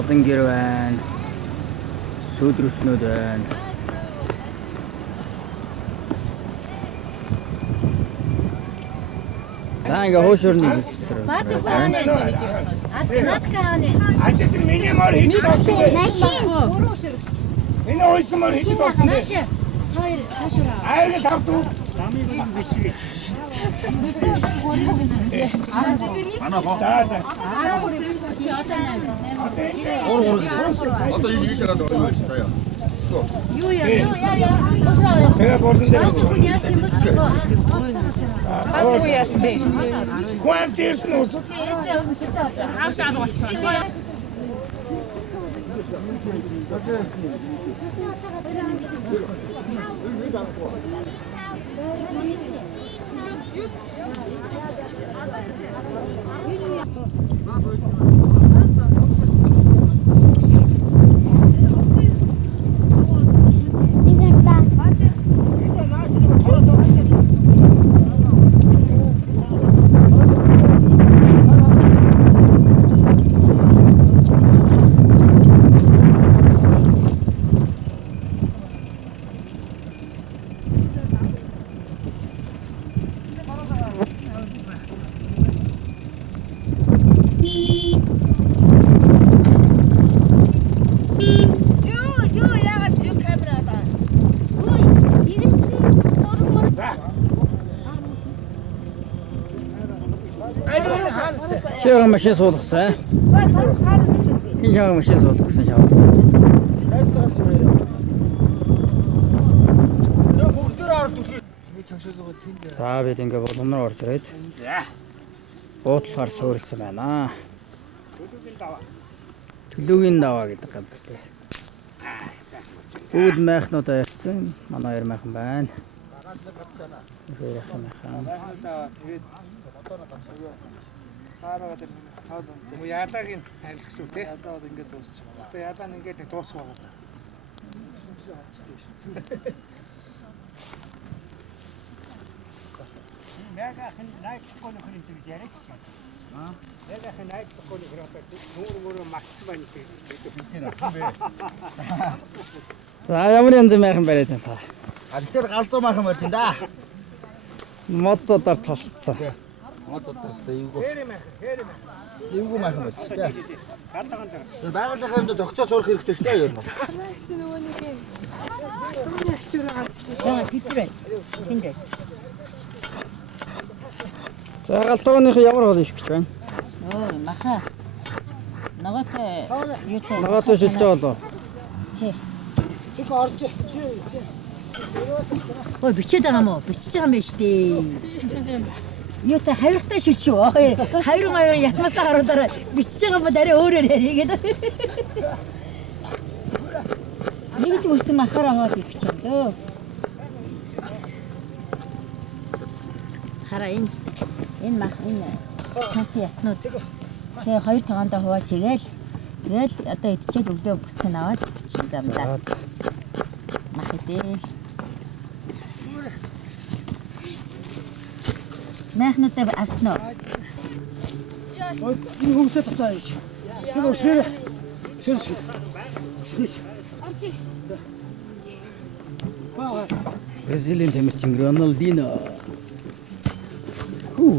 олон гэр байна. Сүйдрүүснүүд байна. Ингээ хөшөрний хэлтэр. Бас ухааны. Нас кааны. Ажид миний мөр хийдэг болсон дээ. Машин. Энэ ойсон мөр хийдэг болсон дээ. Машин. Хоёр хөшөрөө. Айрны тавд уу? Манай хоо. За за. Одоо ийш гараад байгаа юм заяа. Юу яа. Тэгээ болон дээр. Бас хүн яасан юм бэ? Ацгүй яасан бэ? Хүн дээрс нь ус. Шээ машин суулгасан. Хин жаа машин суулгасан шав. За бид ингээ боломжоор орж ирээд. Буудлахаар суурилсан байна. Төлөвийн даваа гэдэг газар дээр. Үүд майхнуудаа ярьсан. Манай хоёр майхан байна. Яалагын арилгах шүү те. Ядаад ингээд дуусчих. Тэгээ ядаа нь ингээд дуусах байгаа. Мэгахын найтлахгүй нөхөр энэ гэж яриад чи. Мэгахын найтлахгүй нөхөр одоо нүүр магц байна гэдэг. За ямар янз майхан бариад байна та. Тэр галзуу махан байна да. Моддоор толцсон. Моддоор тест эйгүү. Хэрэм. Эйгүү махан байна тест. Галдагаан дээр. Тэр байгууллагын юмд зогцоо сурах хэрэгтэй шүү дээ ер нь. Чи нөгөө нэг юм. Түрүүний ачуураа гадсан. За битрээ. Тэндээ. За галтгооных ямар хол их гэж байна. Өө маха. Ногоотой юутай. Ногоотой шилтэй болоо. Чиг орж. Ой бичээд байгаа мó? Бичиж байгаа юм байна шүү дээ. Юутай хавиртай шилшүү. Хавир ясмасаа харуулаараа бичиж байгаа ба дараа өөрөөр ярих гэдэг. Нэг л үсэн махаараа хаад бичээ лөө. Хараа энэ мах энэ чансын яснууд. Тэгээ хоёр тагондоо хуваач игээл. Тэгэл одоо идчихэл өглөө бүстэн аваад бичих замдаа. Мах идэл. Махнуудаа авсан уу? Энэ хүмүүсээ татаа яаш. Тэр өшөө. Шүрш. Бразилийн тэмцээн Рональдино. Хүү.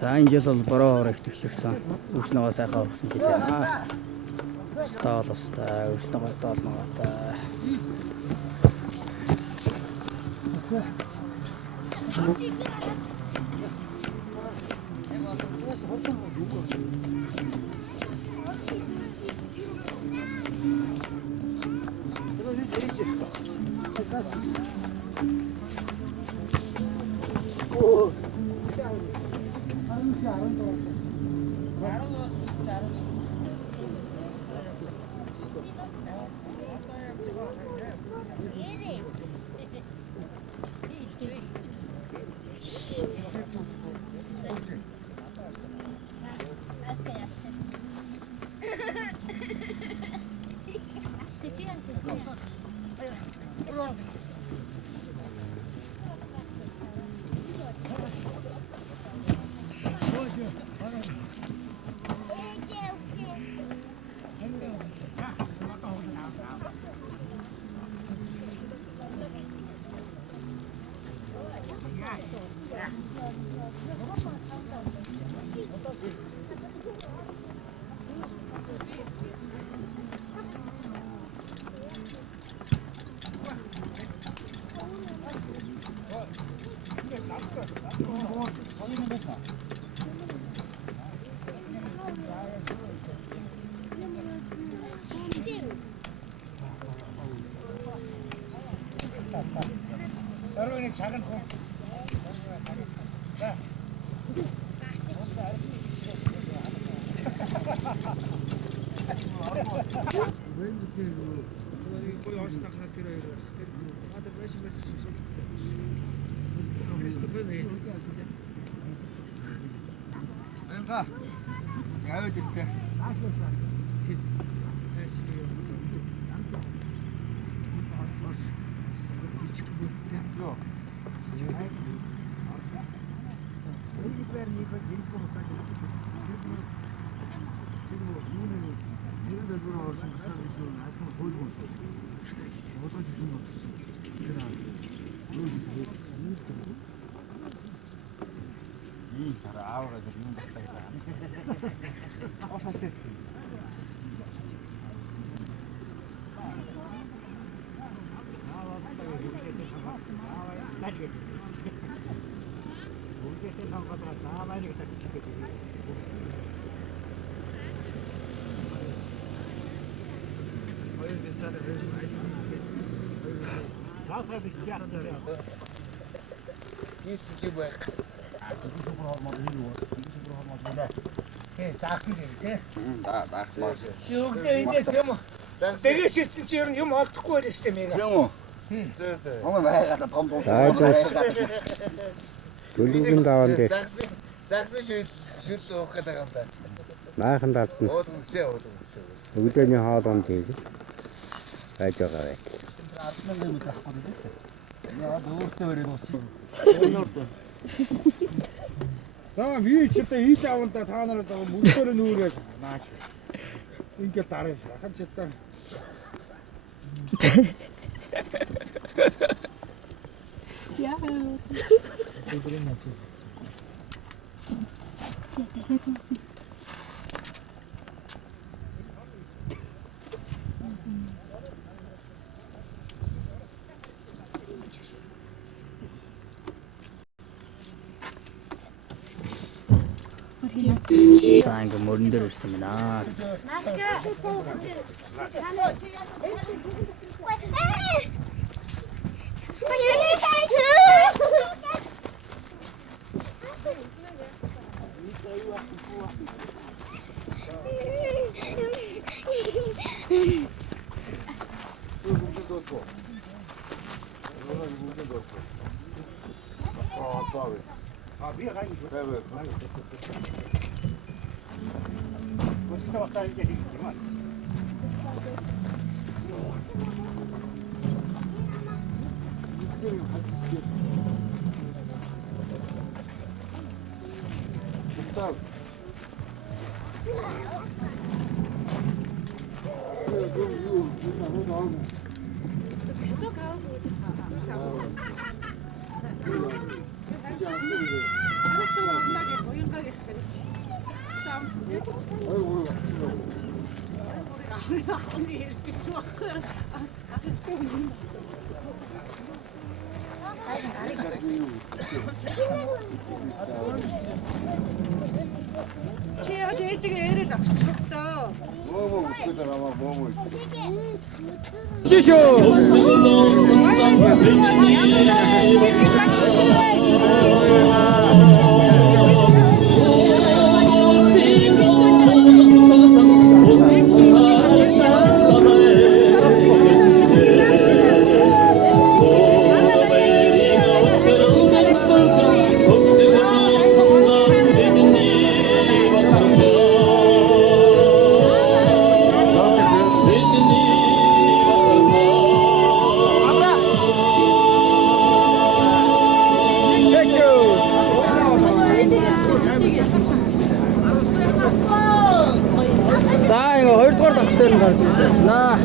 За энэ жил бол бороо хорыг төвшөрсөн. Үүснээ сайхан болсон жил байна. Стаалстай, үүснээ тоолноготой. 작은 콩. Venga, ya ödettik. Isso de bué. Заасан дээр тий. Заахмаас. Юу гэдэг эндээс юм. Тэгээ шилжсэн чи ер нь юм олдохгүй байл шүү дээ мэг. Тийм үү? Зөө зөө. Омоо байгаад том том. Гөлөгийн даван дээр Загсны шүл өөх гэдэг юм да. майхан татна. Уудгсээ. Өглөөний хоолонд хийж байж байгаа бай. Ардны мэд авахгүй дээ. Яа өөртөө өрөөд уучи. За би ч одоо хийж аванда та нараа мөрөөр нүүрээ нааш. Ингээд дараа шахаж чадаа. Ja. За ингээ мөрөн дээр ирсэн байна. Би гайг. Гүртээ басаа ингэ хийх юм аа. Чи ээжигээ ээрээ зогсчих тоо. Moo үсгээд байгаа moo. Шишөө. За ингээ 2 дугаар давхтар нь гарч ирж байна.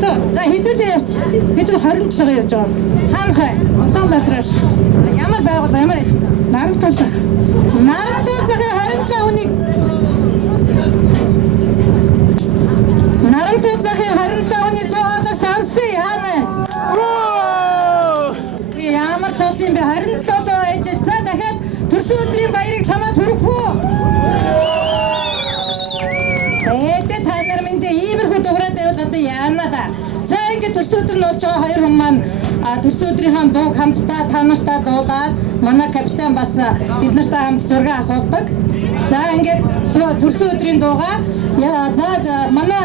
За. За хэдүүлээ явсан. Бид 27 явж байгаа. Хаан хай. Улаанбаатараас. Ямар байгуул ямар Нарантуулах. Нарантуулахын 27 хүнийг Нарантуулахын 27 хүний дуугаа сонсъё хаана. Ямар соолын бэ 27 ээж. За дахиад төрсөн өдрийн баярыг чамд хүргэх үү? Та нар минь иймэрхүү дугаараад байвал одоо яана да. За ингээд төрсөн өдөр нь болж байгаа хоёр хүн маань төрсөн өдрийнхөө дууг хамтдаа та нартай дуулаад манай капитан бас бид нартай хамт зураг авахулдаг. За ингээд төрсөн өдрийн дуугаа за манай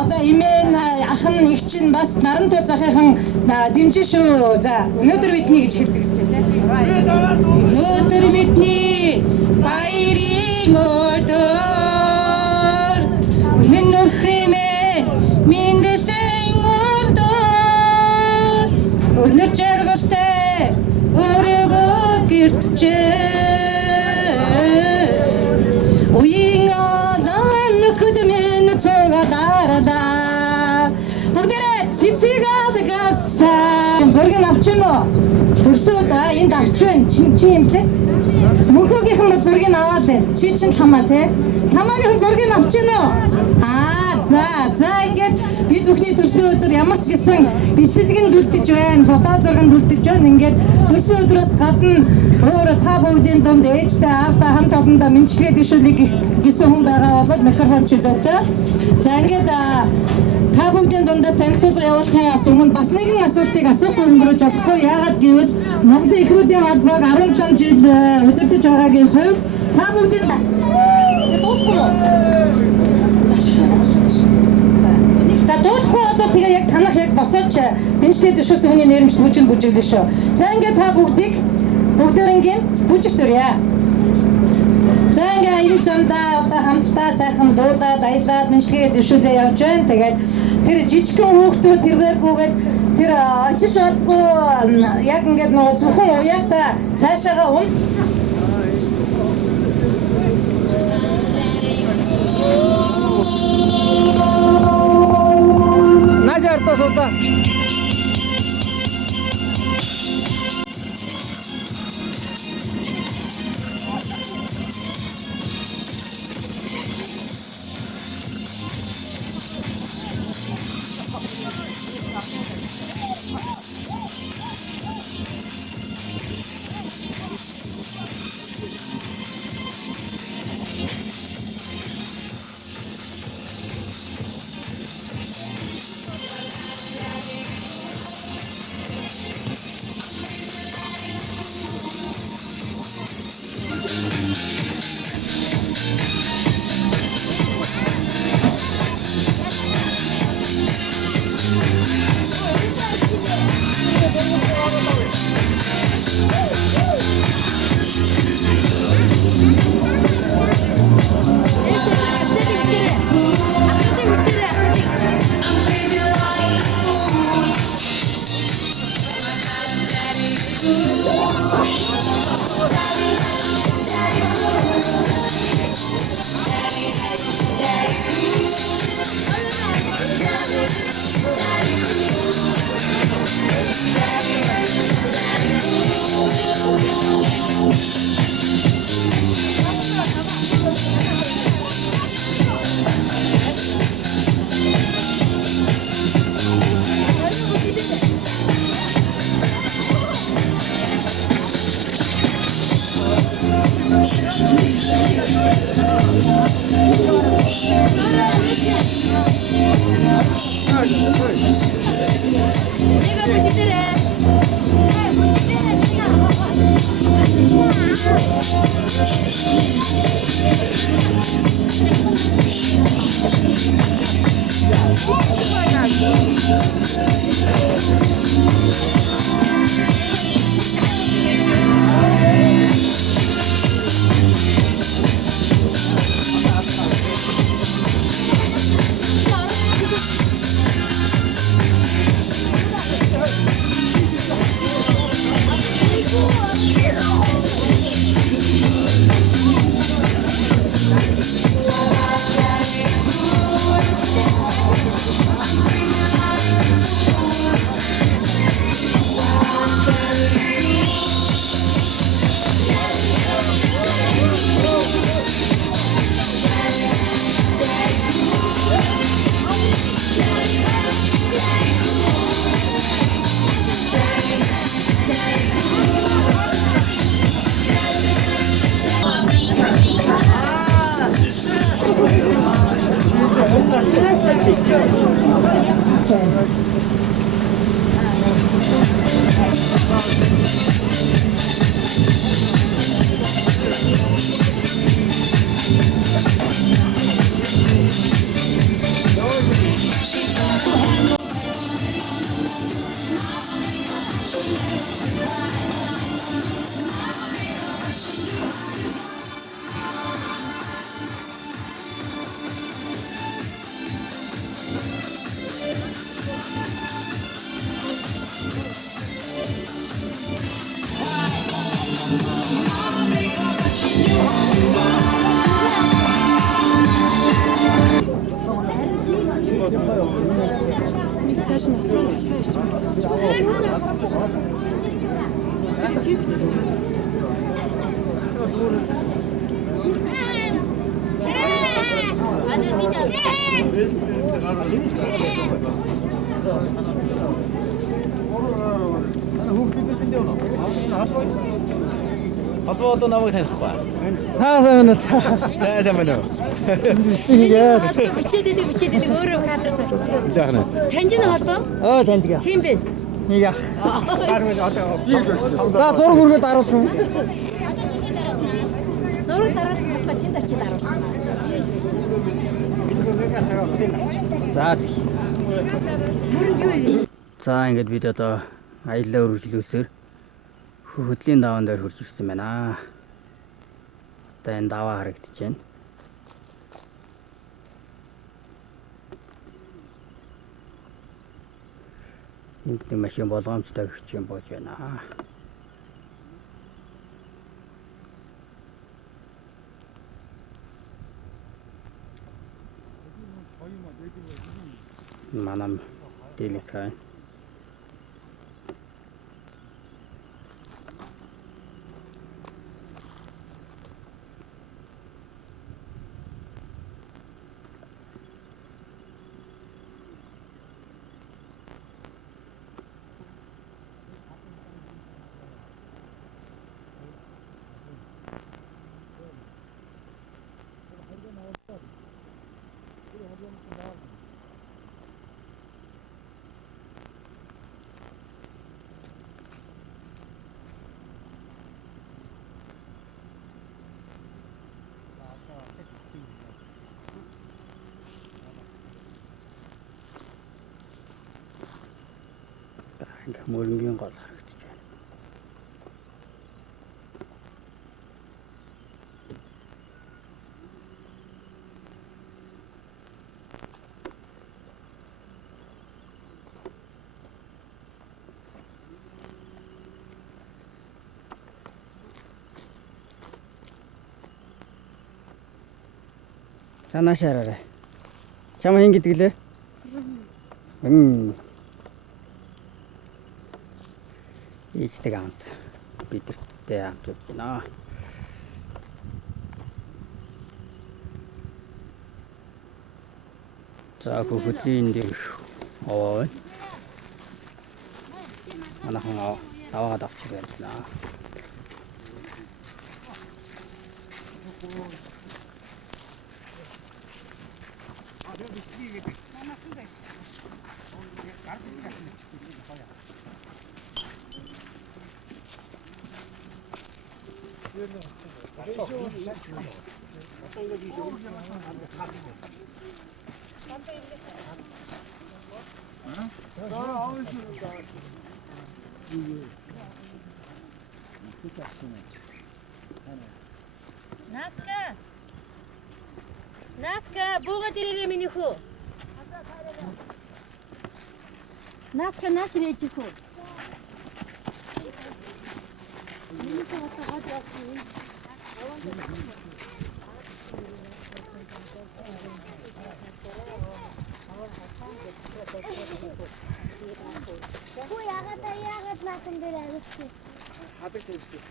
одоо имэн ахын их чинь бас Нарантуулахын дэмжин шүү. За өнөөдөр бидний гэж хэлдэг юм тийм. Өнөөдөр бидний баярын өдөр Өнөр жаргалтай өөрийгөө гэртчээ Уян оноо нөхөд минь цугадарлаа Бүгдээрээ цэцэгээд гасаа Зургийг авчихна уу? Төрсөд энд авчихна чи юм те Мөнхөгийнхэн зургийг аваад байна Чи чинь хамаа те Хамаагийн зургийг авчихна уу? За ингээд бид бүхний төрсөн өдөр ямар ч гэсэн бичлэгэн дүлдэж байна, фото зургийн дүлдэж байна. Ингээд төрсөн өдрөөс гадна өөр та бүгдийн дунд ээжтэй аавтай хамт олондоо мэдлэгээ дэвшүүлэх гэсэн хүн байгаа бол микрофон чөлөөтэй. За ингээд та бүгдийн дундаас танилцуулга явуулахаас өмнө бас нэгэн асуултыг асуухгүй өнгөрөөж болохгүй. Яагаад гэвэл Монголын ихрүүдийн албаг 17 жил удирдах байгаагийн хувьд та бүгдийн За дуусахгүй бол тэгээ яг танах яг босооч бинжлээд өшөөсөн хүний нэрмж бүжиглээ шүү. За ингээд та бүгдээр ингээд бүжиж төрье. За ингээд энэ замдаа одоо хамтдаа сайхан дуулаад аялаад бинжлээд өшөөлөө явж байна. Тэгээд тэр жижигхэн хүүхдүүд тэргээргүйгээд тэр очиж чадгүй яг ингээд нөгөө зөвхөн уяатаа цаашаага Артас удаа. байна. Холбоотой намайг танихгүй. Таасаа минут. Сайн байна уу? Бичээд өөрөө хаадаг тавьчихсан. Яахнаас. Таньж нь холбоо? Таньдаг. Хин бэ? Нэг ах. За зураг үргээд харуулсан. Зураг дараад холбоо тэнд очиж даруулсан. За. Мөрөнд юу вэ? За ингээд бид одоо аяллаа үргэлжлүүлсээр хөдлийн даваан дээр хурж ирсэн байна. Одоо энэ даваа харагдаж байна. Энд нэг машин болгоомжтой гэх юм бож байна. Манам деликай. Мөрөнгийн гол харагдаж байна. За наашаарай. Чамаа хин гэдэг лээ? Ичдэг хамт бидэртээ хамт явж байна. За хөдлийн дээр овоо. Манайхан аваад авчих байна. Наска, буугаад ирээрэй миний хүү. Наска наш рээжих хүү. Хүү яагаад наасан дээр авчихсан. Хадаг тавьсан.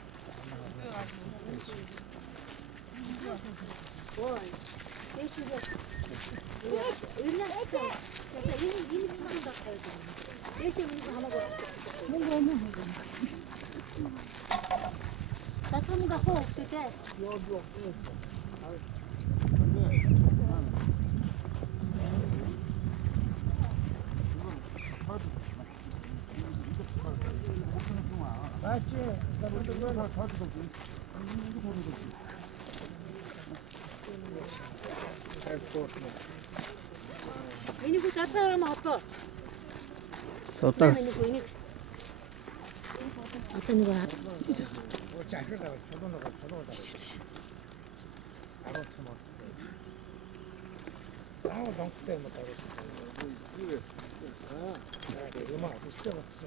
Ой. Дэшигээ. Ирнэ. Энэ чамд дагтай. Дэшиг нь хамаагүй. Мөн. Сатамга хоо гэдэг. Йоо. 맞지? 나 먼저 그거 터지 거지. Энийг хүү задаа юм одоо. Содаа. Энийг. Одоо нэг хаа. 자그다가 저도나가. 알아서 뭐. 싸워 동스 때문에 가고. 이게. 음악 진짜 없어.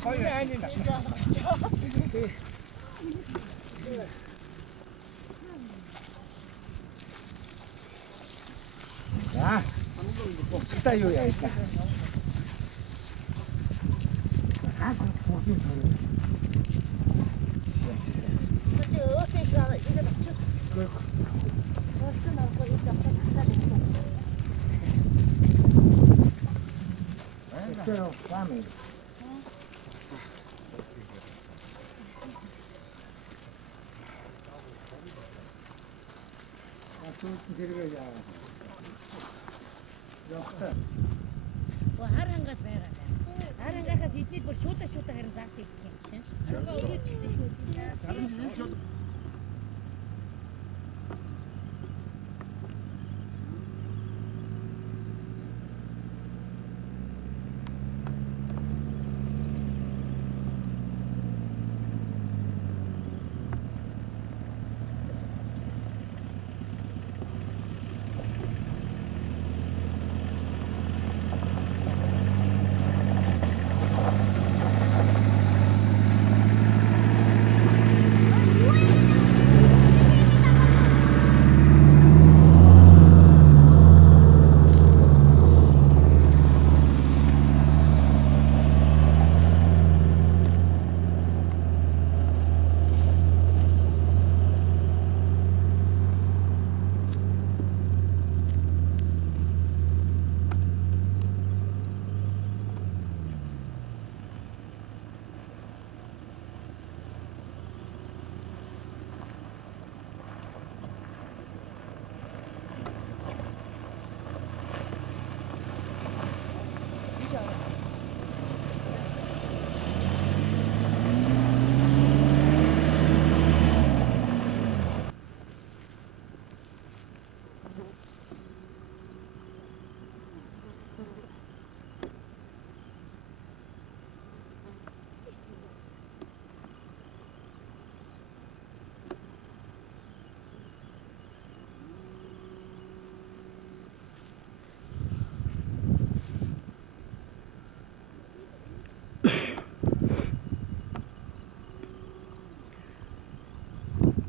저희 아니다. 야, 꼭 식사요야 있다. 가서 소리 들어. 어제 어디가 이거 쳤지. 저스 나고 이 잡자 비싸겠죠. 그래요, 다음에. 소스 데려가자. Харан гал байгаа. Харан гахаас эднийд бүр шуудаа харин заасан их юм чинь.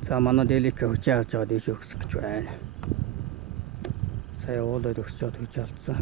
За манай Делик хүчээ авч байгаа дэш өгсөх гэж байна. Сая уулаад өгсөж чад хүч алдсан.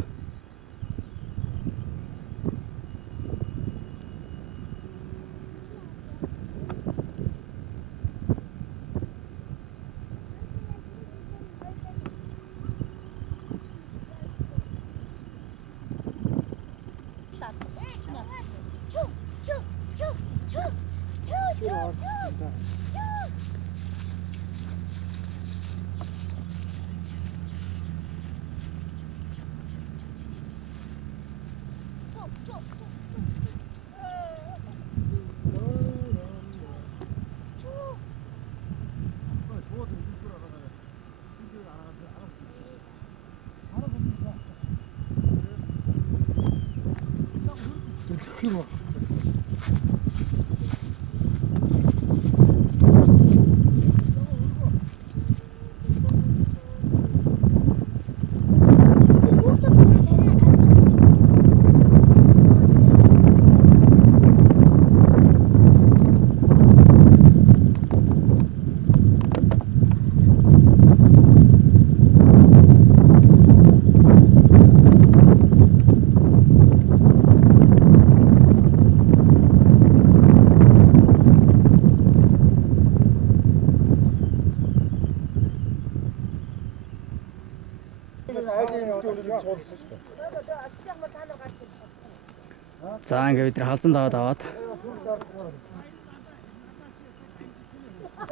За ингээд бид нар халзан даваад аваад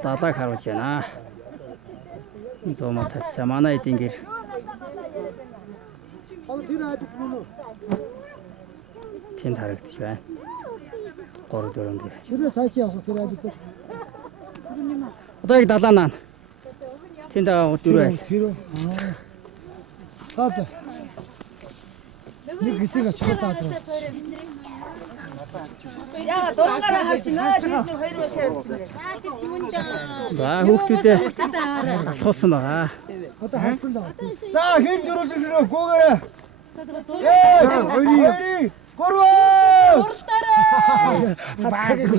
далайг харуулж байна. Зоомоо тавьцаа. Манай эдийн гэр. Тэнд харагдаж байна. 3-4 гэр. Чирээ цааш явах тэр айлтас. Одоо яг далаанаа. Тэнд 4 айл. Тэр. Цааш. Нэг хэсэг очиход таасраа. Яа, дургаараа харж байна. Тэдний хоёр маш харж байна. За хүүхдүүдээ алхуулсан байгаа. Одоо хайтсан даа. За хэн жирүүлж ирэх гүүгээ. Хоёрыг. Гурван. Азаг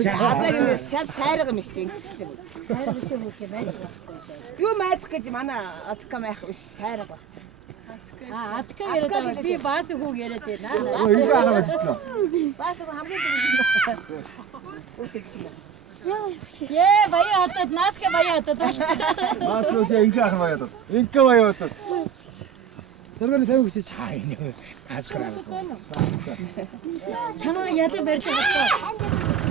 шал сайраг юм шүү дээ. Сайраг шүү хөөе байж байна. Юу майц гэж манай атка майх биш сайраг ба. Атка яриад байгаа. Би баас хүүг яриад байна. Энэ аа байж байна. Баас хамгийн Яа, баяа хатад наска баяа хатад. Наас руу ингэ ахна баяад. Ингэ баяад. Зөргөний 50 гэсэж. Чамаа яда барьж байгаа.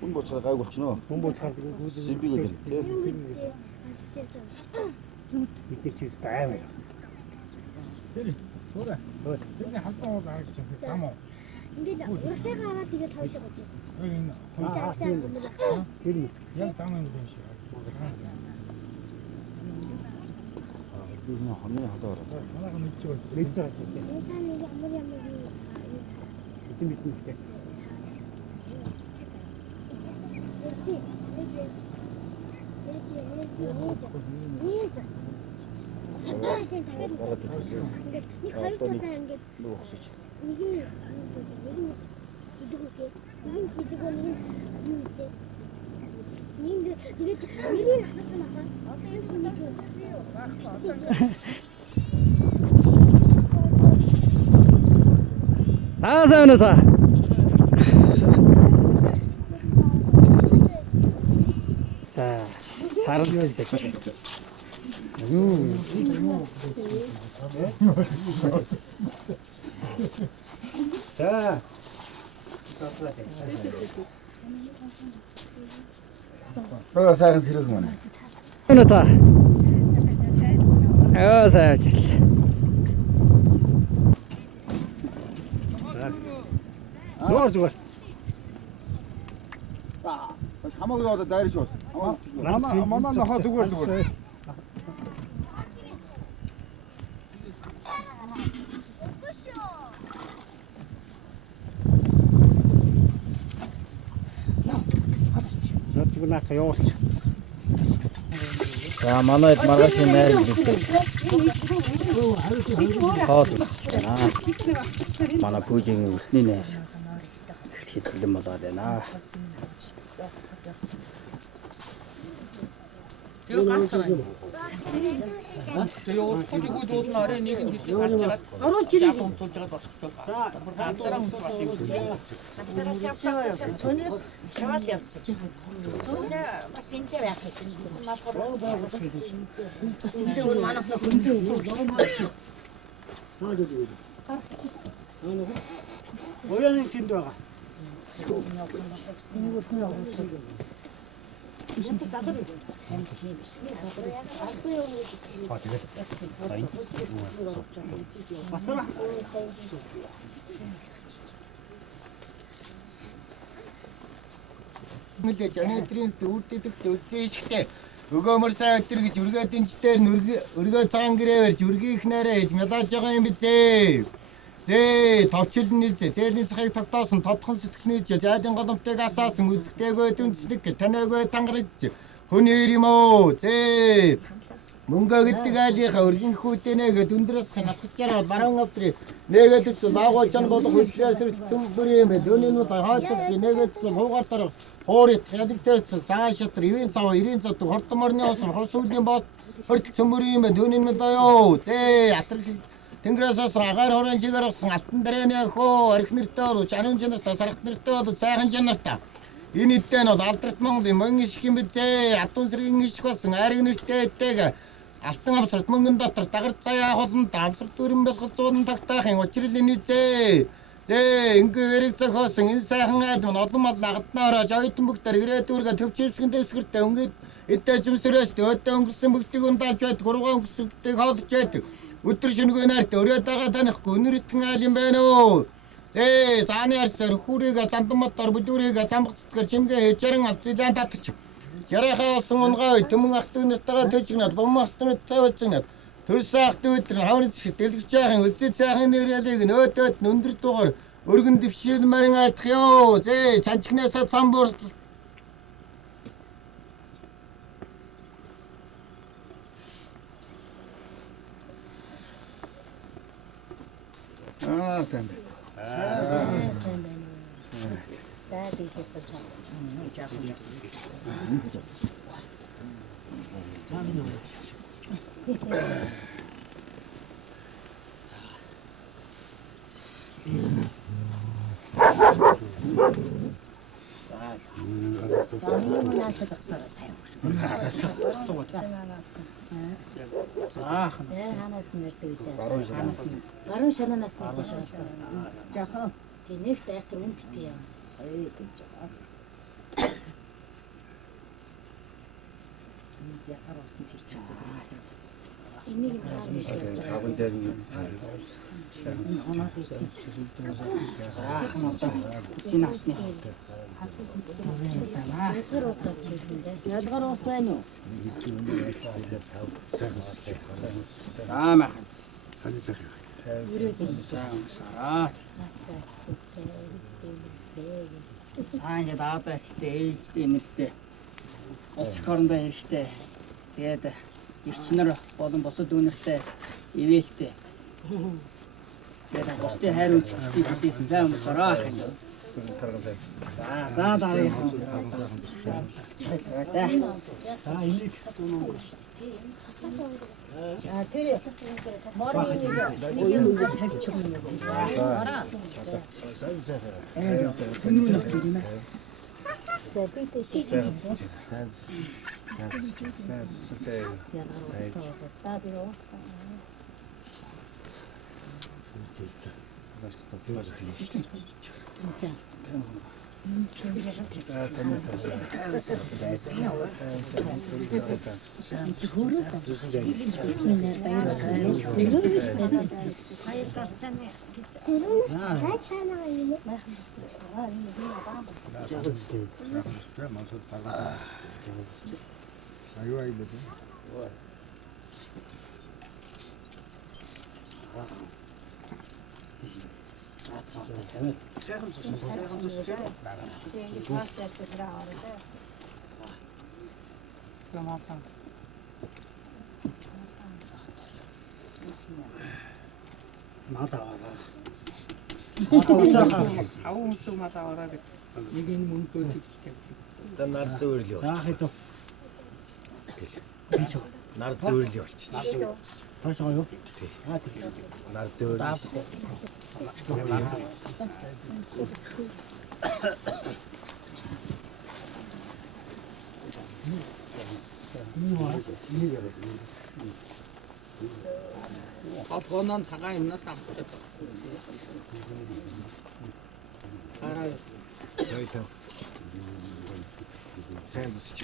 Хүн боцоо гайг болчихноо. Хүн боцоо Симбигээ дэр тий. бид чи аймаа. Тэрний халзан уу гарч байгаа зам уу. Ингээд уршаа гараад тэгээд хойшоо гож. Энэ Тэр яг зам юм шиг. Би нэг хоньны хадаар. Санааг нь мэдчих байсан. мэдж байгаа шүү дээ. Та нэг ямар Бид мэднэ. Нэг хоёр талаа ингээд Нуухсаж. нэг хийдэг нэг тэгээд миний асуусан байна. Одоо юм шиг Таасаа та. За, сарал зэг. За. Бага сайхан сэрэх мөн. Өнөө та. Сайн ажил. Зүгээр. Бас хамаагүй одоо дайрч бас. Манай нохоо зүгээр. Тэгвэл наатаа явуулчих. За манайд маргааш найр битээ. Хоол байна. Манай пүүжийн өсний найр. Ихэд бэлэн болоод байна. Тэгээ ганцаар. Тэгээ уулгүй дуулна арай нэг нь хийсэн харж байгаа. Оруулж ирээ. Тулж байгаа босгоч байгаа. За ганцаараа хүн бас юм. Төнөөс шавал явсан. Төнөө бас энтэй байх гэсэн. Малгар бас энэ өөр манайх нөх өндөр Гоёны тэнд байгаа. Мэлээ жанетрийн дүүрдэдэг дөлзөөшгтэй өгөөмөр сайн өтер гэж үргээ дэнчдээр өргөө цагаан гэрээвэр зүргийнх нэрээ хийж мялааж байгаа юм бизээ. Зээ товчлны зээлийн цагийг тогтоосон тодхон сэтгэлний зайлын голомтыг асаасан үзэгтэйгөө дүнцдэг таниагүй тангарч хүний юм оо. Зээ мөнгө гэдэг айлынхаа өргөн хүүтэнэгээ дүндрээс ханахчаараа баруун авдрыг нэгэдэг баагуулчан болох хөлөөс түмбэр юм бэ. Дөөний нь хаалтдаг нэгэдэг хуугартар хоорит ядэгтэр цаашаатар ивэн цав ирэн цав хортоморны ус хосуудын бос хөрт цөмөр юм бэ. Дөөний нь даяо. Зээ атраг Тэнгэрээс агаар хорон чигээр асан алтан дарааны хөө арх нэртэй бол чанан чанартай сархт нэртэй бол сайхан чанартай. Энэ идтэй нь бол алдарт Монголын мөнгө ишх юм бизээ. Атун сэргийн ишх болсон ариг нэртэй эдэг алтан авсарт мөнгөн дотор дагарт цаяа холон дамсар дүрэн бэлгэцүүн тагтаахын учрал энэ зээ. Зээ ингээ эрэг зохиосон энэ сайхан айлм олон мал нагаднаар ойтон бүгдээр ирээд үргэ төвчөөсгөн дэвсгэртэй өнгөд эдээ зүмсрээс өөдөө өнгөрсөн бүгдийг ундааж байдаг гурван өнгөсгдөг хоолж байдаг. Өдөр шөнөгүй нарт өрөөд байгаа танихгүй өнөртгөн айл юм байна уу? Зааны арсаар хүүрийг зандамтаар бүдүүрийг замгцгаар чимгээ хийжэрэн алцлаа татчих. Ярахаа сон унгай төмөн ахтын нартаа төжигнад бом ахтын тавцгнад төрсөн ахтын өдөр хаврын зэх дэлгэж яахын үлзий цайхын нэрэлийг нөөдөөд өндөр дугаар өргөн дэвшилмарын айлдах ёо. Зээ чанчгнасаа цамбуур сайн байна. За тийшээ сууж. Наашаа тагсараа сайн. Ханаас нэрдэг үлээ. Баруун шананаас нэрж шууд. Жохоо. Тэ нэрт айхтар үн битээ юм. Гэж байгаа. Ясаар утсан зэрэг зүгээр. Энийг таван зэрэг Синасны. Ядгаар уух байна уу? Таамаа. Сайн сайхан. Саня даатаа штэ ээжтэй нэртэй. Улс хорондоо ихтэй. Тэгээд ирчнэр болон босод үнэртэй ивэлтэй. Тэгээд босдын хайр үзчихийг хэлсэн сайн өмсөрөө. За даваа. За энийг тэр морин нэг юм тавьчих юм. За 마다와라. 아우스 마다와라. 이게 문도 뒤집게. нар зөөлөө. За хэдөө. Нар зөөлөө. Хойшоо юу? Нар зөөлөө. Гонон цагаан юмнаас авчихсан. Араа. Яйтаа. Сайн зүсч.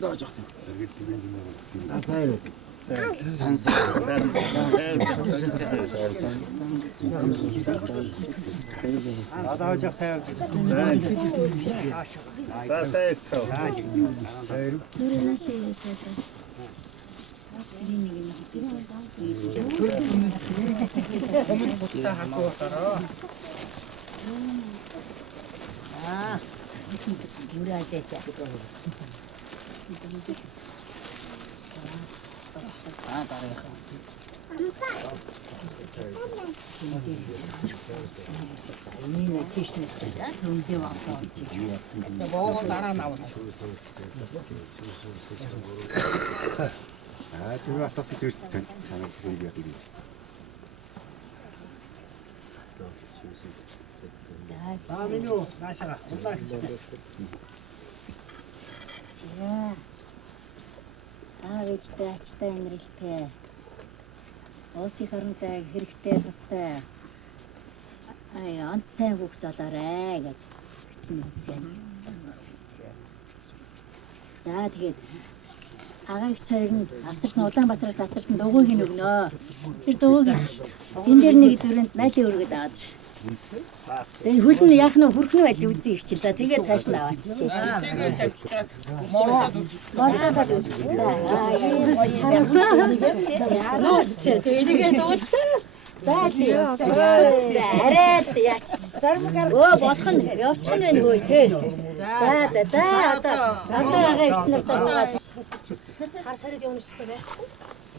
Доо жоо. Сайн. Адааж сайн. Тэр асуусан зүртсэн санаа зүргээс ирсэн. За меню наашаага улаагчтай. Аавчтай ачтай инрэлтэй. Оосих харантай хэрэгтэй тустай. Онц сайн хүүхд болоорой гэж хичнээн. За тэгээд агаагч хоёр нь авчирсан Улаанбаатараас авчирсан дугуйг нь өгнөө. Тэр дугуйг тэн дээр нэг дөрөнд найлын өргөд аваад. Тэгээ хөл нь яах нь хүрхэн байл үзье их чил. За тэгээд тааш нь аваач. Тэгээд тавьчихсан. Моордод Моордод үзье. За тэгээд дуулчих. За арайд яач. Өө болох нь явчих нь байна хөөе те. За одоо агаагч нартай буугаад хар сард явна ч байхгүй.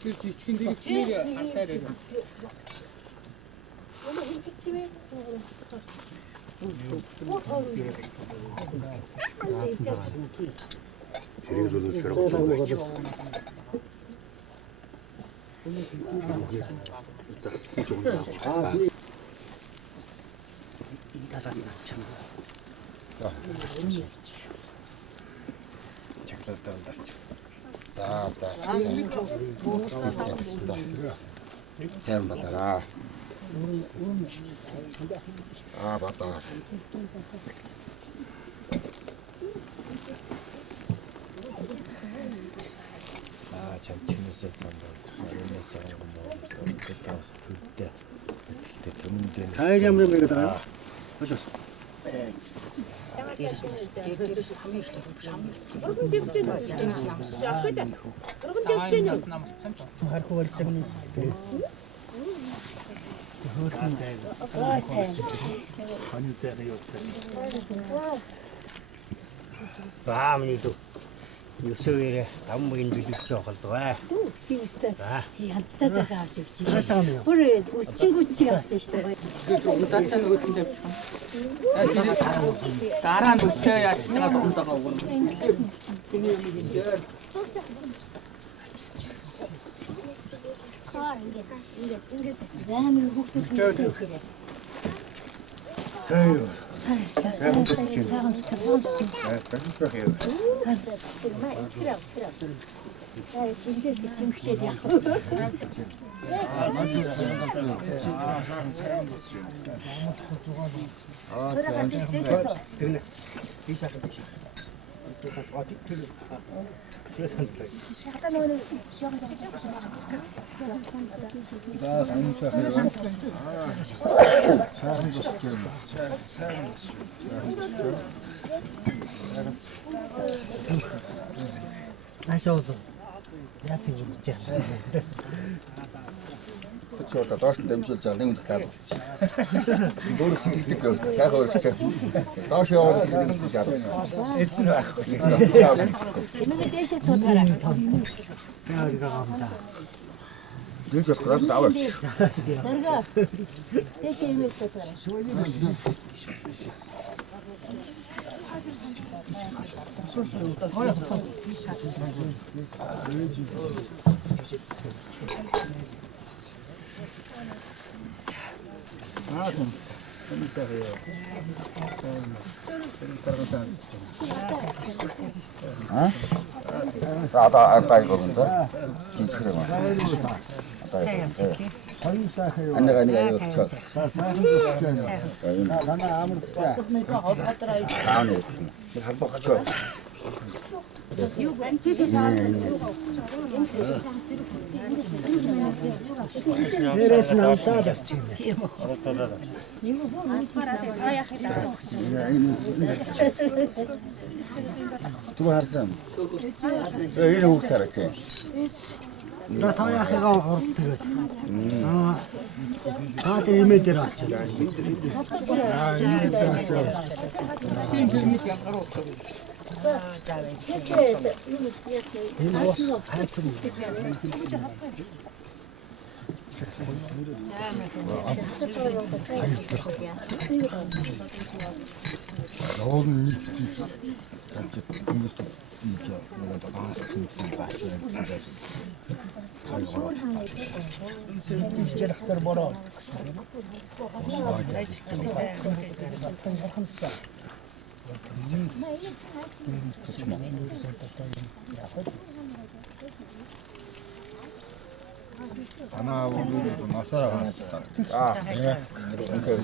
тэр жижигэн дэгчнийг хасаар ирнэ. Зассан ч юм байна. Талаас нь авчихна. Чаглаатаа дарч. За дарч. Сайн болоорой. Бата. Чамчнасаа цаанаа. Сарнасаа юм уу? Тас түрдээ. Тэгтээ тэмдэн. Тайр юм нэг даа. Хошос. Харахгүй болчихсон юм. За минийдүү. Юусээрээ аммгийн билүүлж байгаа л даа. Сивэстэй. Янцтай сайхан авч өгч байна. Бүр үсчингүүчиг авсан шүү дээ. Унтаасаа нөгөөд нь тавьчихсан. Дараа нь өчөө яаж тагаад унтагаа өгнө. Тэний юм дээр. Ингээд заамын хүүхдүүд нэртэй өгөөрэй. Сайн. Ашоолоо. Яасан юм бэ? чи одоо доош нь дамжуулж байгаа нэг удаа таад. Дөөр чигдэг гэж сайхан өөрчлөж. Доош яваад гэж яадаг. Эцэн байхгүй. Нэг дэшээ суудаарай. Нэг жолхоос аваач. Зорго. Дэшээ юм суудаарай. Одоо гомдоо. Жижигхэн юм. Аннага нэг аюул чаа. Танаа амартай. Ааны. Халбах чаа. Дээрээс нь авсаад авчих юм. Түр харсан. Энэ хүүхдээр чи. На та яхагаа хурд тэгээд. Цаад имээ дээр очив. Танаа 오늘 마사라 갔다. 오케이.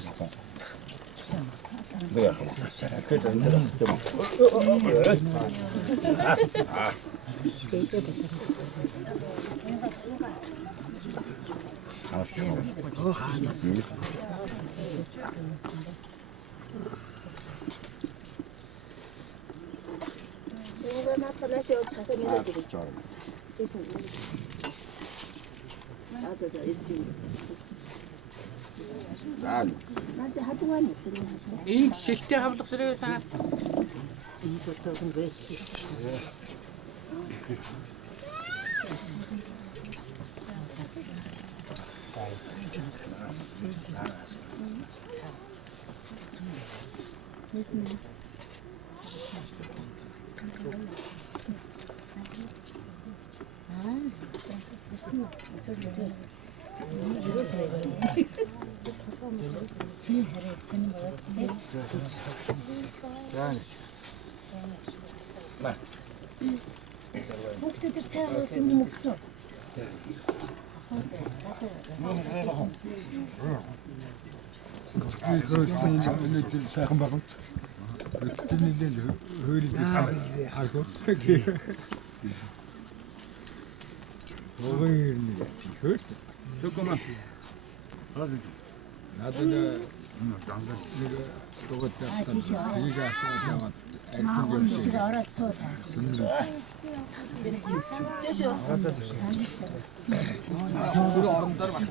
내가 그래도 인터넷 좀. 이거 나타나셔 차가 내려드리죠. 나도 저 일찍. 낮에 하동안 무슨 하시나? 이 실제 합력 쓰레기 사. 이것도 왜 Хүүхдүүд цайгаа юм өгсөн. сайхан байгаа. Тэнийг хөөрийг харах. Хөөрний хөөт. Тэкома. Надад дангас нэг дугаар тастан. Энийг асууж яваад шиг ороод суудаа. 떼셔. 우리 어른들 많아.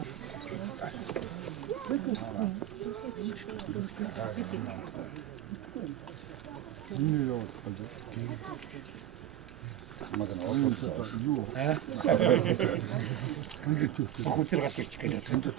호텔 갔을 때 진짜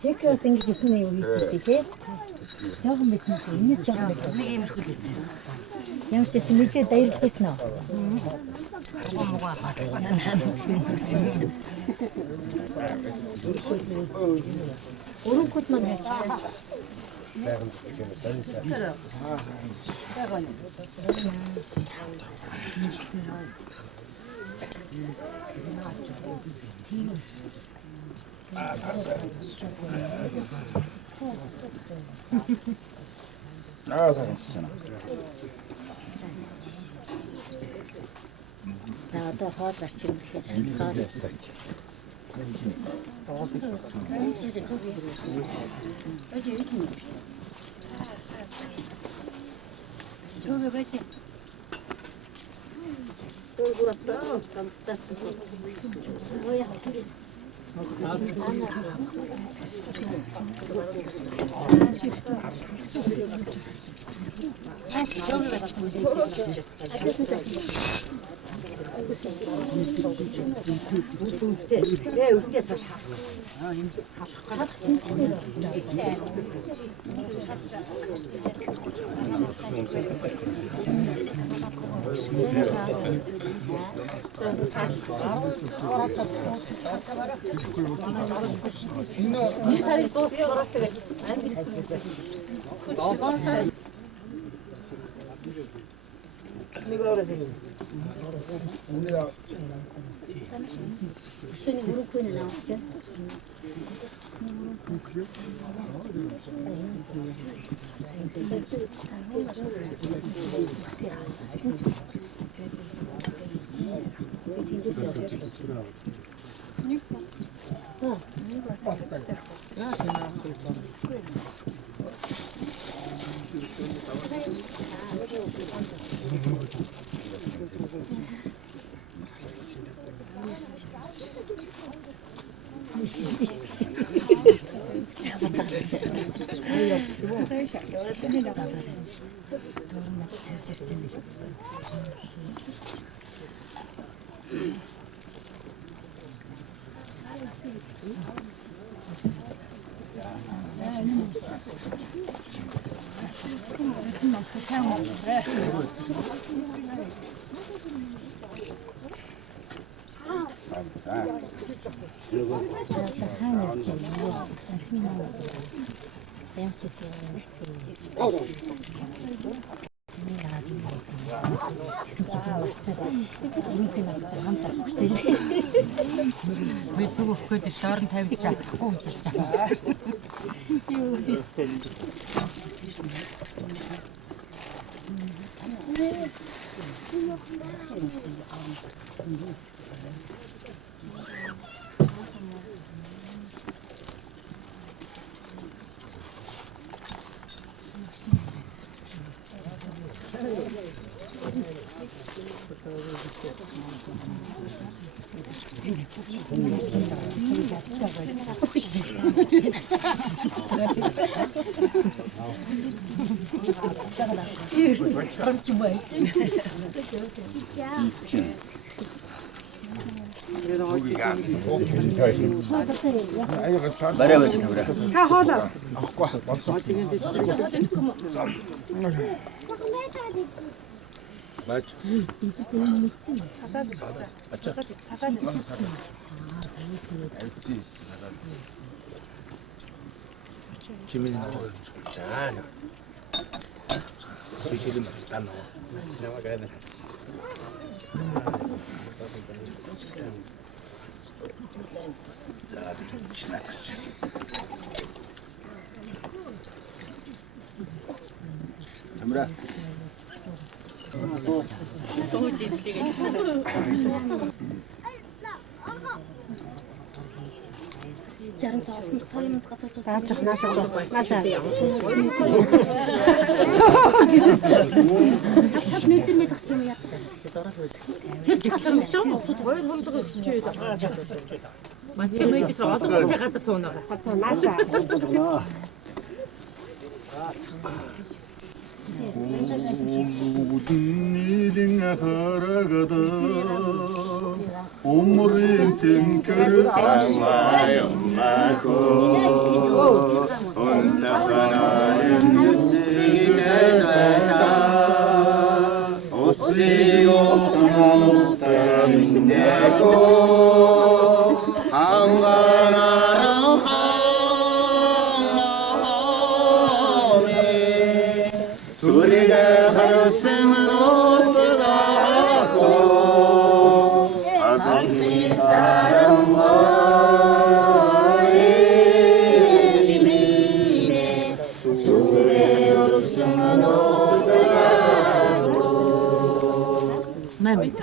Секс ингэж ирсэн юм хийсэн шүү дээ. Жохон байсан шүү. Энэс жохон байсан. Нэг юм их байсан. Ямар ч юм мэдээ баярлж ирсэн үү? Өрөнгөт маань хайчтай. Сайхан зүсэж байна. Сайхан. Сайхан зүсэж. За одоо хоол гарч ирнэ гэхээр хоол зарч. 저기 봤지? 저기 왔어. 산딸 주소. 뭐야? 예, 웃겨서 Сегодня группу не научили. Би зүг өгөхгүй шорон тавьж асахгүй үзэж байгаа. Та хоолоо. Авахгүй болсон. Бач. Чимээн нөө. За. Бичилэн тань нөө. Намайг айна. За, чинаач. Амра. Сууж идлээ. Жаран зовлон тоём гасаа суусан. Аачих наашаа суу. Наашаа. Хатад метр тагсан юм яа. Тэр газар нь шүү. Хоёр хондог өчөөд. Мачи мэдээс олон газар сууна. Наашаа. Нийлэн харагад умрын цэнкэр самаямако онтаханарын нүцгинэна осио самуктаринэко сайн байд.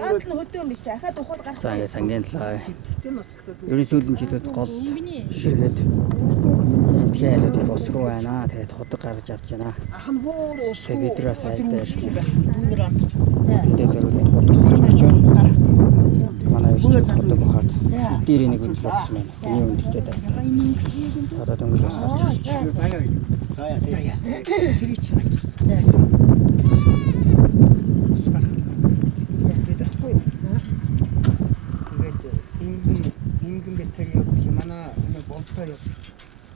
Даад нь хөдөө юм биш дахиад ухаад гарах. За ингээд сангийн талаа. Ерөн сүүлийн жилүүд гол ширгээд тгээлүүд босруу байна. Тэгээд худаг гаргаж авч байна. Ахан хуур ус. Тэгээд бидрээс айлдаа. За. Эндээ зөвлөд худаг гаргаж байна. Манай өчигдөр худаг ухаад. Дээр нэг үнэлж болсон байна. Эний үнэлтэд. Одоо дөнгөж гарч. Заяа. Хэрийч. За.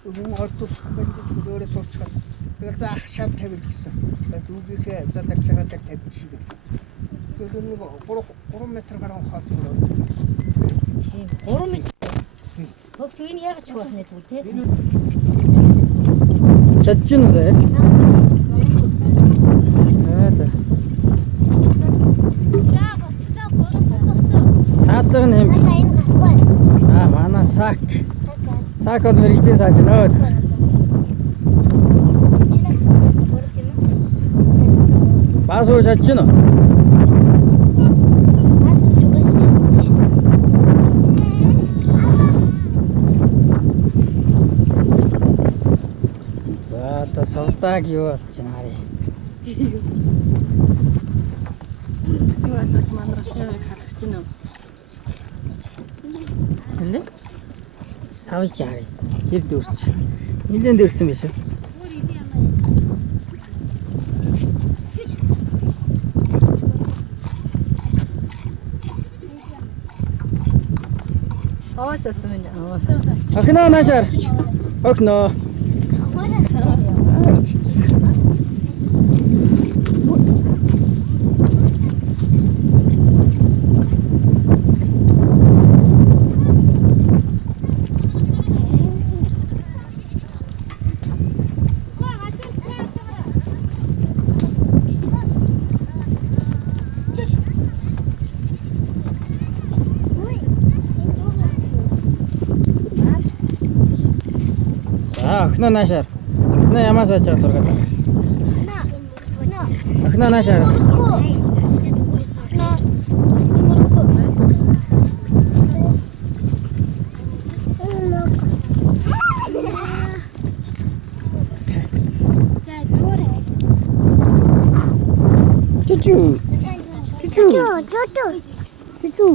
Өвөн ордох гэдэг өөрөө суучгаад тэгэл заах шав тавил гэсэн. Тэгээд үгийнхээ задарчаагаар тавих шиг. Тэгээд нэг 3 метр гаруй ухаад зүгээр. Тийм 3 метр. Хөөс энэ яг ч болох нэ тэгвэл тий. Чадчихна үү? За. Татлаг нь юм. Манай сак. Сак бол мэрэгжлийн сааж нөө. Баас уу чадчихна уу? Баас уу чугаас чадчихна шүү дээ. За та савдаг юу болж байна харъя. Юу асууж мандрах чагийг харах чинь үү? Хэнэ? Савж харъя. Хэр дүүрч. Нилээн дүүрсэн биш үү? Аваас атсан байна. Охно наашаар. Охно. Охно наашаар. Охно ямаас очиж байгаа зургаад. Охно наашаар. Чучу. Чучу. Чучу.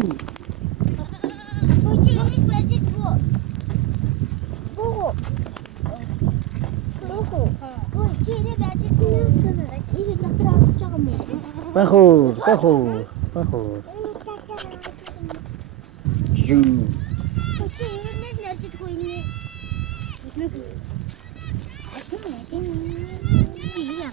Баху. Жу. Чи ирнээс наржидгүй инээ. Чи яа.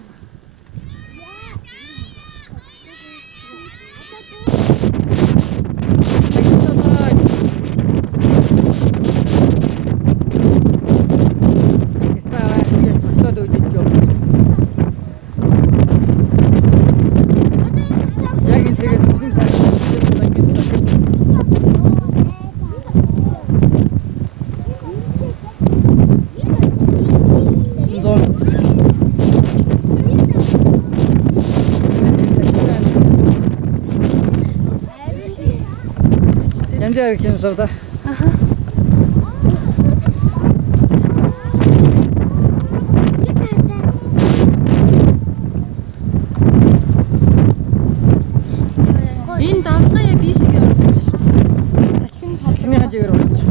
Янзаар их юм суудаг. Энэ давлгаа яг ийшээ орсон ч шүү дээ. Салхины хажуугаар орсон.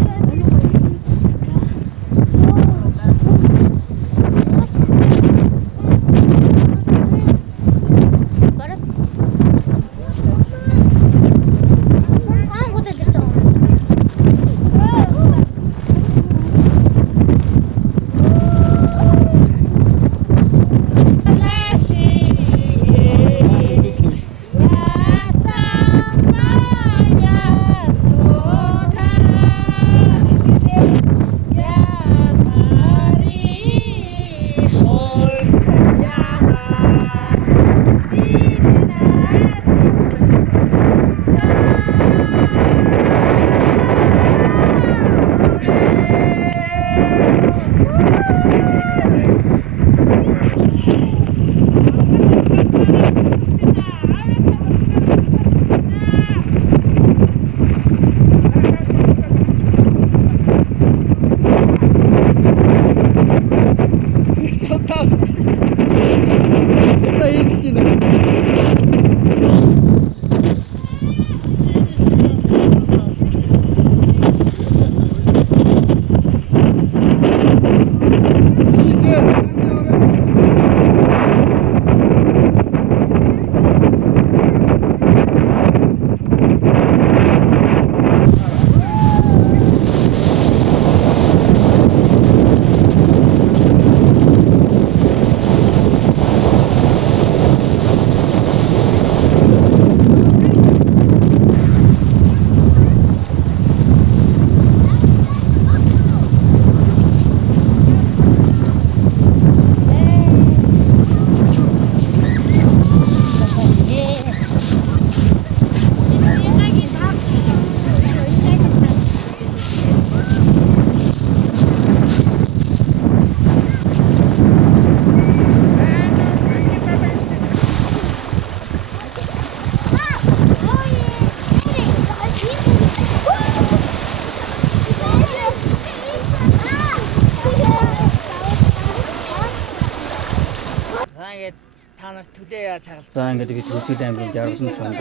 та нар төлөө яаж хаалт. За ингээд бид Хүсэл аймгийн 60 санд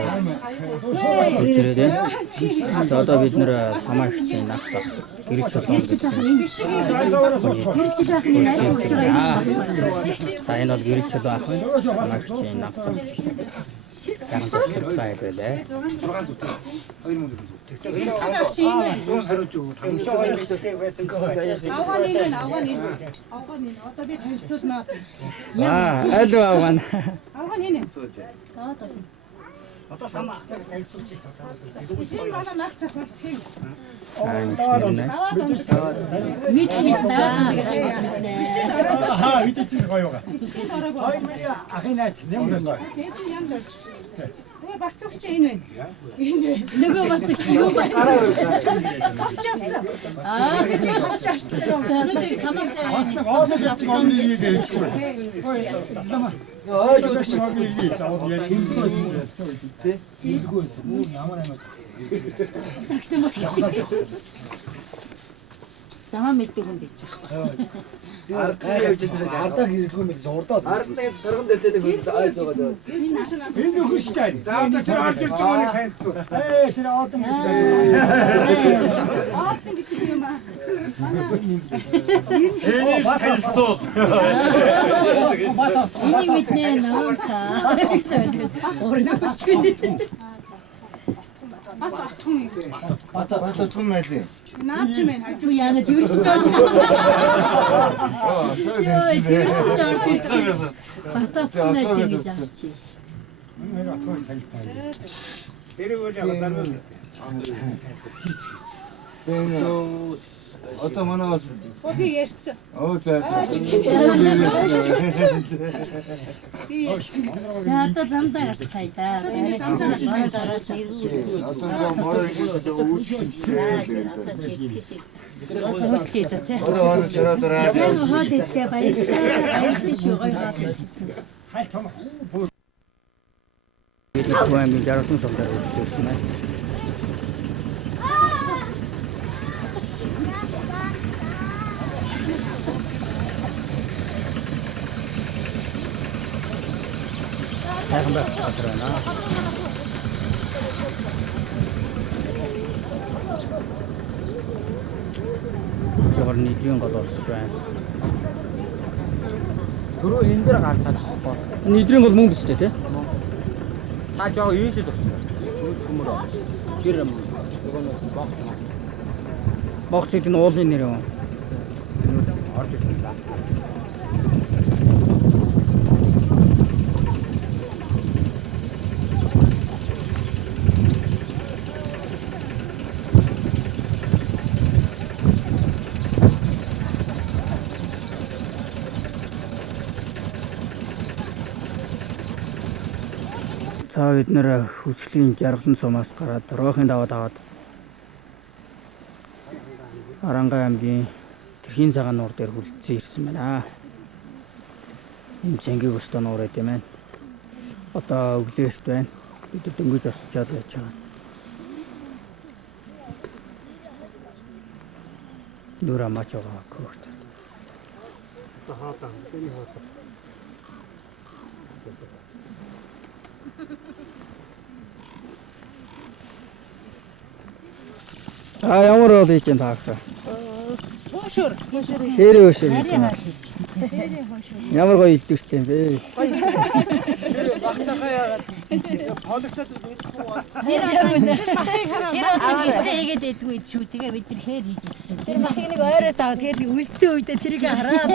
орж ирээд байна. За одоо бид нэр хамаагчийн нах зах гэрэл чулуун. За энэ бол гэрэл чулуун ах байна. Хамаагчийн нах зах. Сайхан зөвхөн байлаа. 600 төгрөг. 2000 төгрөг. Одоо би танилцуулнаа. Аль авган. Авган энэ. Одоо самаа. Тийм манай нах цах бас тийм. Мэдээч гоё байгаа. Ахын найз юм байна. Тэгээ бацууч энэ байна. Энэ. Нөгөө бацууч юу бацууч? Тэгээ бацууч. За хамаг Замаа мэддэг хүн дэж байгаа. Ардаа гэрэлгүй мэл урдаас. Ардаа сарган дэлсээд хүн айж байгаа. Энэ нөхөр штэ. За одоо тэр орж ирж байгаа нэг танилцуу. Тэр одон гэдэг. Аатын гэдэг юм аа. Энийг танилцуу. Энийг мэднэ нөөка. Орно бичгүй. Бата тун найли. Наач юм байна. Юу яана дүүрч жооч. Бата тун найли гэж авчи. Тэр үйл яг зарвал. Одоо манаас Бохи ярьсан. оо за. За одоо замдаа гарч цайдаа. Одоо за мороо ингэж үүсчихсэн. Одоо шарадаа. Хаад идлээ баярлалаа. Баярлсан шүү гоё хаад. Хай том. Бид аймгийн 60 санд орж ирсэн байна. Сайхан байх газар байна. Жогор нийтрийн гол орсож байна. Түрүү энэ дээр гарцаад авахгүй. Нийтрийн гол мөн биз дээ тий? Та жоо ийшээ зогссон. Төмөр байна шүү. Тэр богц гэдэг нь уулын нэр юм. Орж ирсэн за. За бид нэр хүчлийн жаргалан сумаас гараад Рохын даваад аваад Арангай аймгийн Тэрхийн цагаан нуур дээр хүлцэн ирсэн байна. Энэ цэнгийн өстө нуур гэдэг юм байна. Одоо өглөөст байна. Бид дөнгөж осчоод байж байгаа. Нүрэ мач байгаа хөөт. Одоо хаатаа. Тэний хаатаа. А ямар бол ийч энэ таахаа. Хөшөр. Тэр хөшөр гэж байна. Ямар гоё илдвэртэй юм бэ? Багцаахаа яагаад хологтод үлдэхгүй. Тэр авааштай хийгээд байдгүй шүү. Тэгээ бид тэр хээр хийж идчихсэн. Тэр махыг нэг ойроос аваад тэгээд үлсэн үедээ тэрийг хараад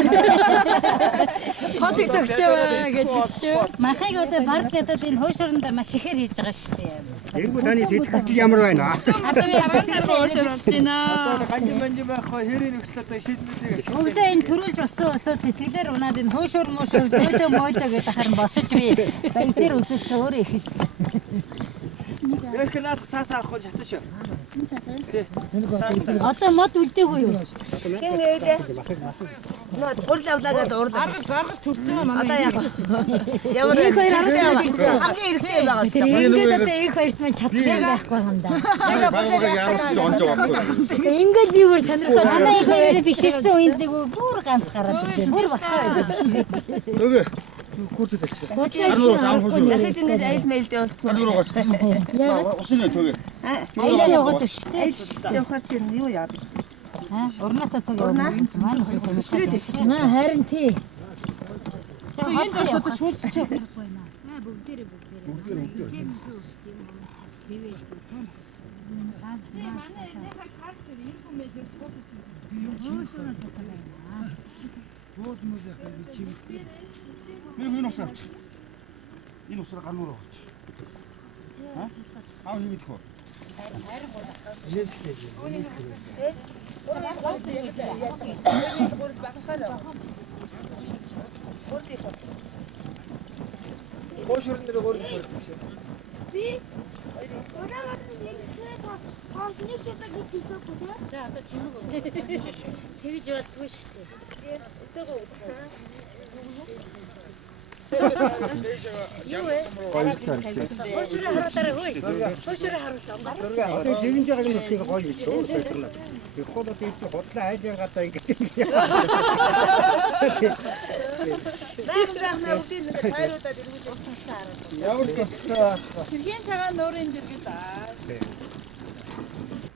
хотыг зөгчөө гэж биччихв. Махыг одоо барж ядаад энэ хойшоронд маш ихээр хийж байгаа шүү дээ. Эргүү таны сэтгэл ямар байна? Одоо би хамтдаа уушилж байна. Одоо ганди манди байхгүй хэрэг нөхцөл одоо шийдмэлийг ашиглаж. Өглөө энэ төрүүлж болсон өсөө сэтгэлээр унаад энэ хойшор мошоо мойлоо гэдэг харин босож би. Баян тэр үзэлтэй өөрөө ихсэн. Яг наадах цаас авахгүй чаташ. Одоо мод үлдээгүй юу? Гин ээлээ. Нөө урал авлаа гэдэг урал. Арга төрсөн манай. Одоо яг. Ямар хамгийн эрэгтэй байгаа шүү дээ. Ингээд одоо их хоёрт маань чаддаг байхгүй юм да. Ямар Ингээд би бүр сонирхоод манай их хоёроо биширсэн үед нэг бүр ганц гараад ирлээ. Тэр болохоо. Нөгөө Гүрж идэж. Дахиж ингэж аял мэйлдээ болтгоо. Гадуур гоч. Усын төгээ. Аялаа яваад шүү дээ. Явахар чинь юу яадаг шүү дээ. Урнаасаа цаг яваа. Манай Харин тий. Энэ дөрсөд шүүлчих. Энэ усаач. Энэ усаа гарнуур авч. Аа хийх үү? Би Хаас нэг шатаг гэж хэлдэггүй те. За одоо чимэг үү. Тэгж болдгүй шүү дээ. Өтөөгөө юу вэ? Хөөшрөө харуулаарай хөөе. Хөөшрөө харуулаа. Одоо жигэн жагааг нь үтгийг гоё шүү. Сэтрлээ. Би худад ийж худлаа айжаа гадаа ингэ. Бахнаа үтийн нэг тайруудад иргүүл уснасаа хараад. Ямар тустай. Тэрхийн цагаан нуурын дэргэд аа.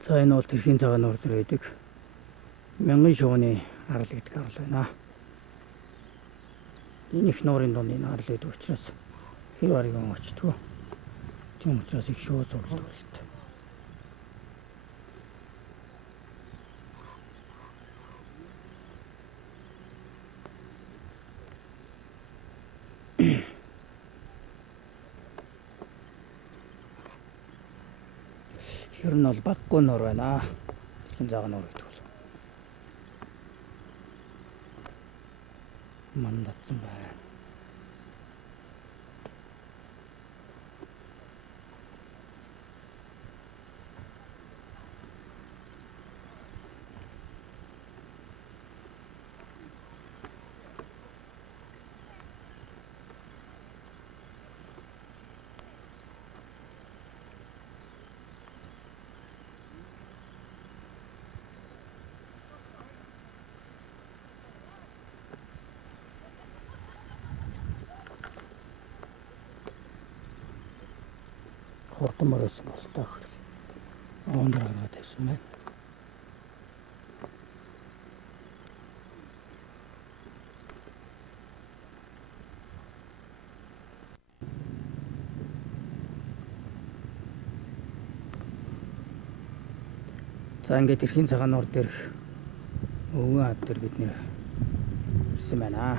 За энэ бол тэрхийн цагаан нуур дээр байдаг. Мянган шувууны арал гэдэг арал байна. Энэ их нуурын донд энэ арал байдаг учраас хэр барыг очтгоо. Тийм учраас их шувуу зурлал болт. Ер нь бол баггүй нуур байна. Тэрхийн цагаан нуур гэдэг бол. Мандатсан байна. Хурдан мөрөөсөн болтой хөрг. Ондор гараад тавьсан байна. За ингээд тэрхийн цагаан нуур дээр өвгөн ад дээр бид нэр ирсэн байна.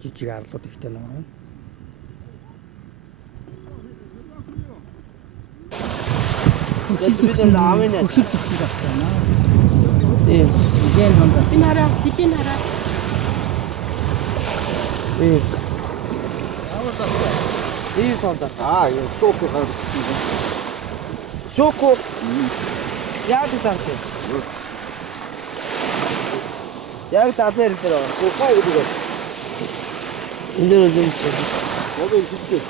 Жижиг арлууд ихтэй нуур байна. Бид наавын яа. Тийм. Гэн хонцоо. Энэ хараа, билийн хараа. Ийм тонцоо. Яа, шоку хаа. Шоку. Яг зарсан. Яг таалэр дээр байгаа. Шокаа гэдэг. Энэ л юм чи. Яг юм шиг.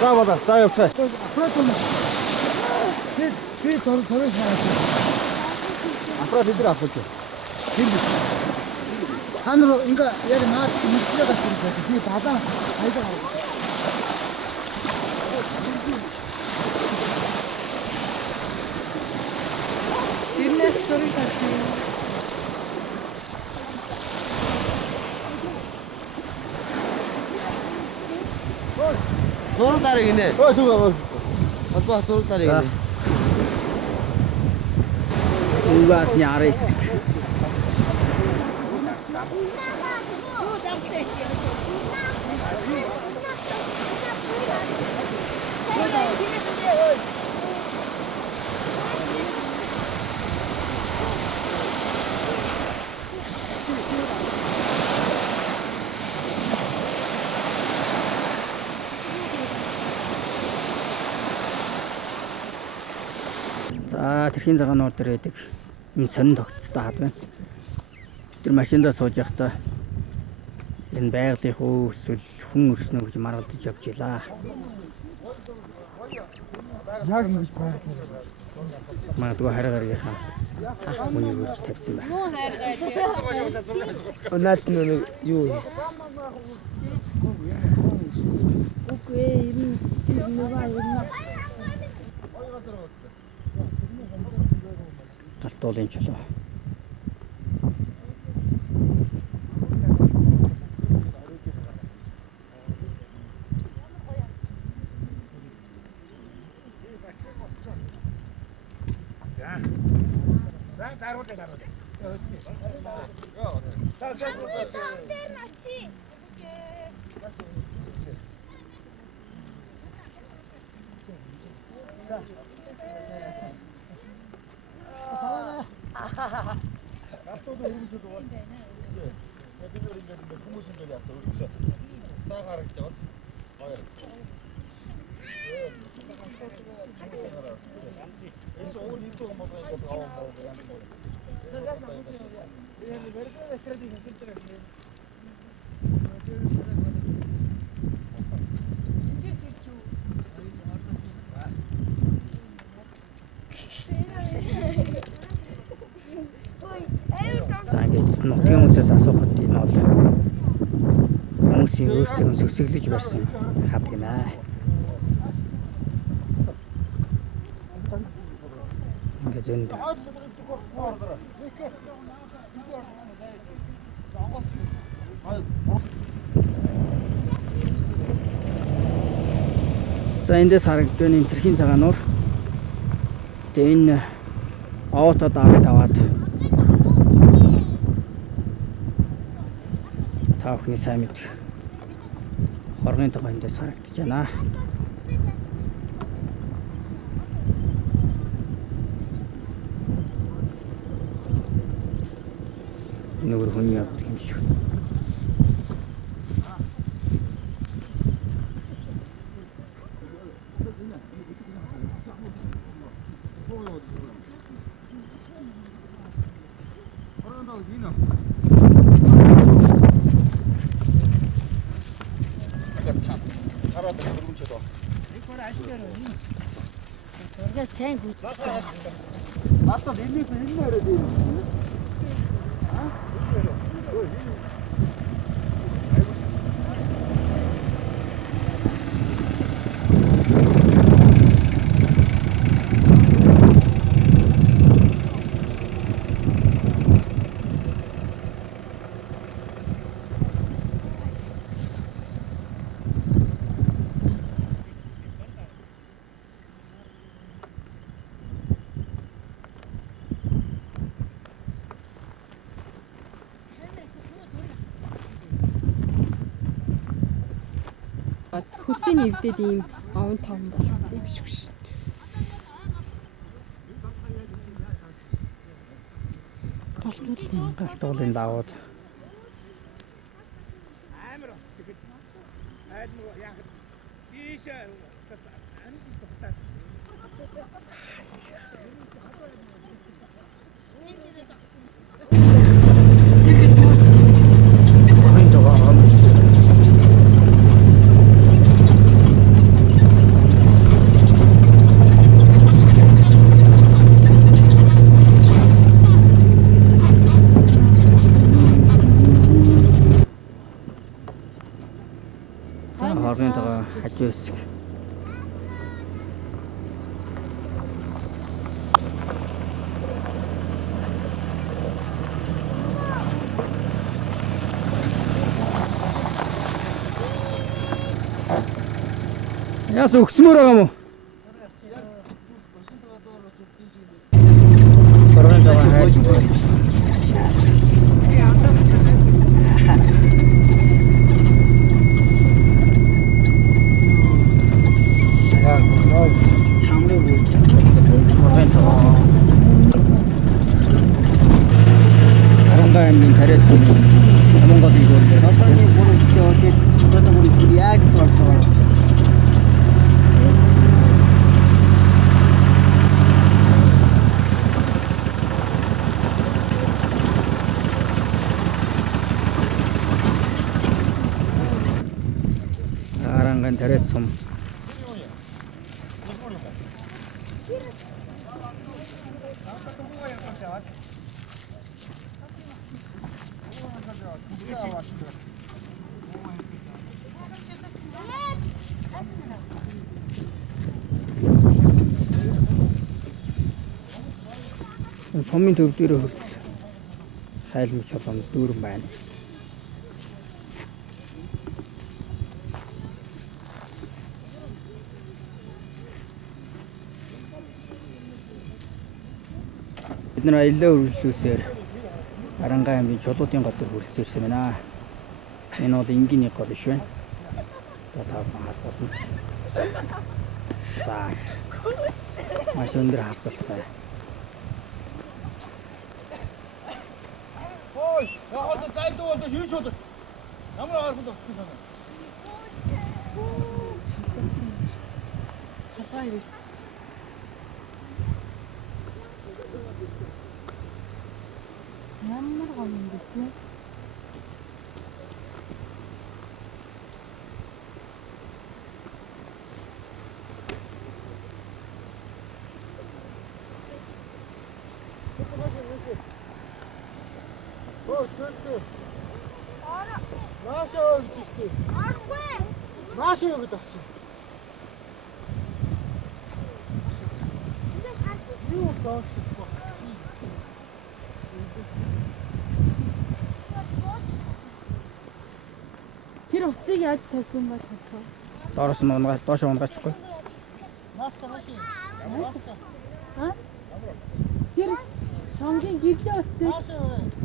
Заавал за явцгаа. Би торож хараад. Апра бид нар авах гэж. Та нар ингээ яг наад мэдээ гаргаж би бадаа хайдаг. Тэрнээс зургийг тавьчих. Зураг дарыг гинэ. Ой зүг. Албаа зураг дарыг гинэ. Угаасны арайс. За тэрхийн цагаан нуур дээр байдаг энэ сонин тогтцтой хад байна. Тэр машиндаа сууж явахдаа энэ байгалийнхаа эсвэл хүн өрснө гэж маргалдаж явж илаа. Яг ингэж байх. Магадгүй хараа гаргийнхаа хүний үрж тавьсан байна. Муу хайр гай. Наач нэг юу хийсэн. Үгүй ээ, ирнэ. Галтуулын чулуу. За ингэж нутгийн хүмүүсээс асуухад энэ бол хүмүүсийн өөрсдөө сөсөглөж барьсан хад гинэ. Ингээ зөнд. За эндээс харагдж байна энэ тэрхийн цагаан нуур. Тэгээ энэ оотод аваад та бүхний сайн мэдэх хоргын тогоо эндээс харагдаж байна. Нүгэр хүний явдаг юм шиг. Зургаа сайн гүйцэж байгаа. Батал энэс энэ яриад юм. Хөрсийн нэвдээд ийм овон том болгоцсон юм шиг шүү. Галтуулын давууд. Амар бас тэгээд айд нөгөө яг тийш хоргын тогоо хажуу хэсэг. Яас өгсмөр байгаа юм уу? Хоргын тогоо хайж. Аймгийн тариац Монгол игүүр Насаны бүрэлдэхүүн одоо бүр яг цаашаа. Арангийн тариац сум. сумын төв дээр хайлмж чулуун дүүрэн байна. Бид нар аялал үргэлжлүүлсээр Арангаа аймгийн чулуутын гол төр хүрэлцэн ирсэн байна. Энэ бол энгийн нэг гол биш байна. Одоо тав намаар болно. За. Маш өндөр хавцалтай. Ой, яхад зайдуу бол шин шуудаж. Ямар харахад өгсөн санаа. Хасаа ирэх. Ямар гом юм бэ те? Наашаа гэж штий. Арахгүй. Наашаа гэж багч. Ингээд харчих. Юу доош. Тэр утсыг яаж тавьсан ба тавьсан? Доороос нь унгаа, доош унгаачихгүй. Наашка машин. Наашка. А? Тэр шонгийн гэрлээ утсыг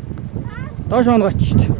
Доош унгаач шүү дээ.